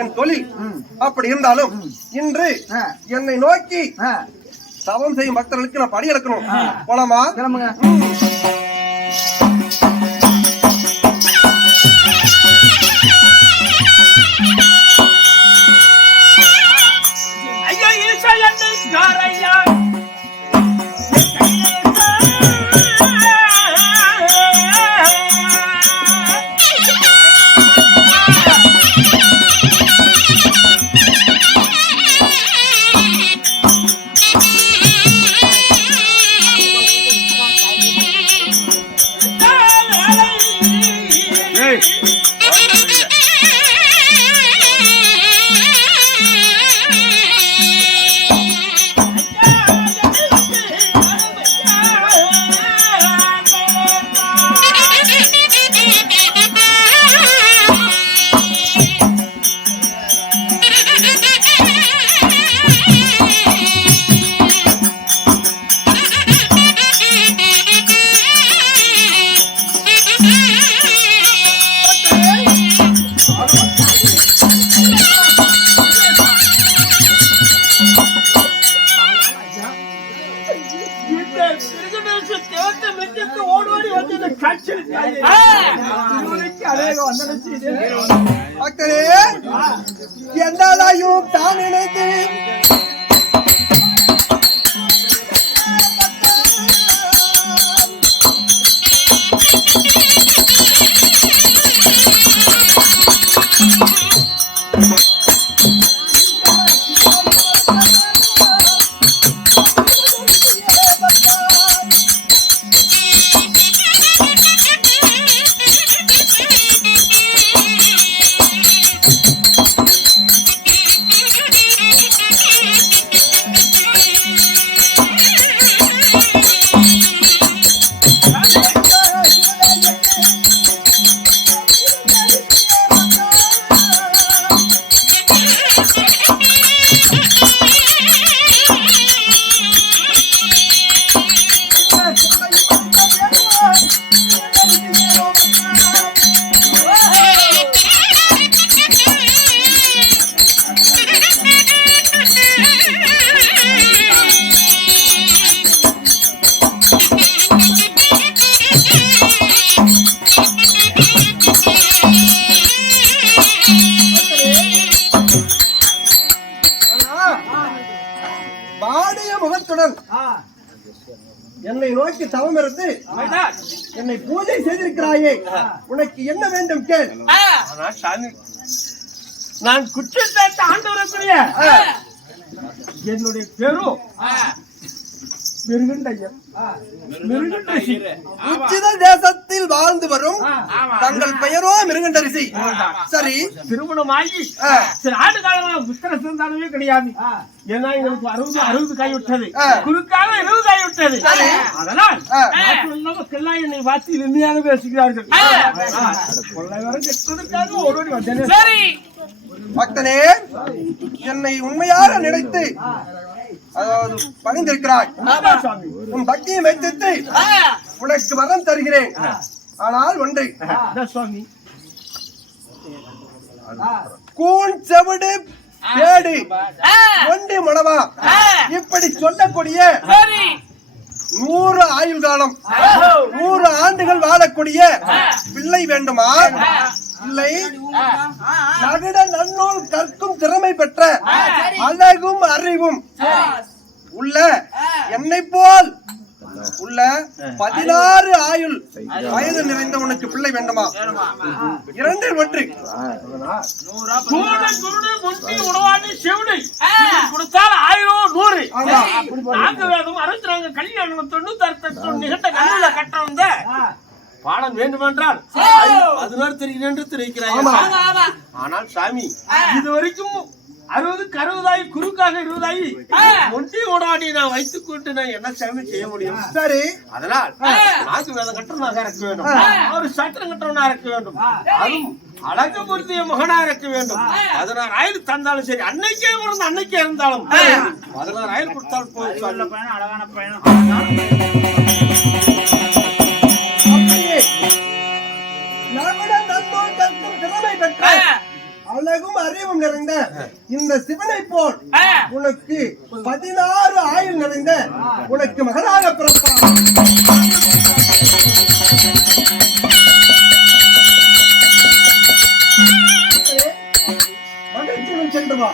என் தொழில். அப்படி இருந்தாலும் இன்று என்னை நோக்கி தவம் செய்யும் பக்தர்களுக்கு நான் படி எடுக்கணும். போலாமா? கிளம்புங்க. எந்தாலையும் தான் நினைத்து என்னை நோக்கி தவம் இருந்து என்னை பூஜை செய்திருக்கிறாயே, உனக்கு என்ன வேண்டும் கேள். நான் குற்றத்தை ஆண்டு வரக்கூடிய என்னுடைய பெரும் உச்சித தேசத்தில் வாழ்ந்து வரும் தங்கள் பெயரோ மிருகண்டரிசி. சரி, திருமணமாகி சில ஆண்டு காலமாக புஷ்கர சிறந்தாலுமே கிடையாது. ஏன்னா எங்களுக்கு 60 காய்விட்டது, குறுக்காக 20 காய்விட்டது. அதனால் மக்கள்லாம் என்னை வாத்தி இனிமையாக பேசுகிறார்கள். கொள்ளை வர கெட்டதற்காக ஓடோடி வந்தேன். பக்தனே, என்னை உண்மையாக நினைத்து அதாவது பணிந்திருக்கிறாய். உன் பக்தியை வைத்து உனக்கு வரம் தருகிறேன். ஆனால் ஒன்று, கூன் செவிடு பேடு ஒண்டி மணவா இப்படி சொல்லக்கூடிய 100 ஆயுள் காலம் 100 ஆண்டுகள் வாழக்கூடிய பிள்ளை வேண்டுமா? இல்லை, நகட நன்னூல் கற்கும் திறமை பெற்ற அழகும் அறிவும் உள்ள என்னை போல் உள்ள 16 ஆயுள் வயது நிறைந்த உனக்கு பிள்ளை வேண்டுமா? 2 ஒன்று. கொடுத்தால் 1000 100 நான்கு வேதம் 64 கல்யாணம் 96 நிகழ்த்த கண்ணுல கட்ட வந்த பாடம் வேண்டுமென்றால் 16 தெரிகிறேன் என்று தெரிவிக்கிறாய். ஆனால் சாமி, இதுவரைக்கும் 60க்கு 60 குறுக்காக 20 ஒன்றை ஓடாடி நான் வைத்துக் கொண்டு நான் என்ன சாமி செய்ய முடியும்? சரி, அதனால் நாக்கு வேதம் கட்டணமாக இருக்க வேண்டும், ஒரு சத்திரம் கட்டணமாக இருக்க வேண்டும், அதுவும் அழகு பொருத்திய மகனா இருக்க வேண்டும். 16 ஆயிரம் தந்தாலும் சரி, அன்னைக்கே பிறந்த அன்னைக்கே இருந்தாலும் 16 ஆயிரம் கொடுத்தாலும் போதும். பையன், அழகான பையன். திறமை பெற்ற அழகும் அறிவும் நிறைந்த இந்த சிவனை போல் உனக்கு 16 ஆயுள் நிறைந்த உனக்கு மகனாக பிறப்பான். மகிழ்ச்சியுடன் சென்று வா.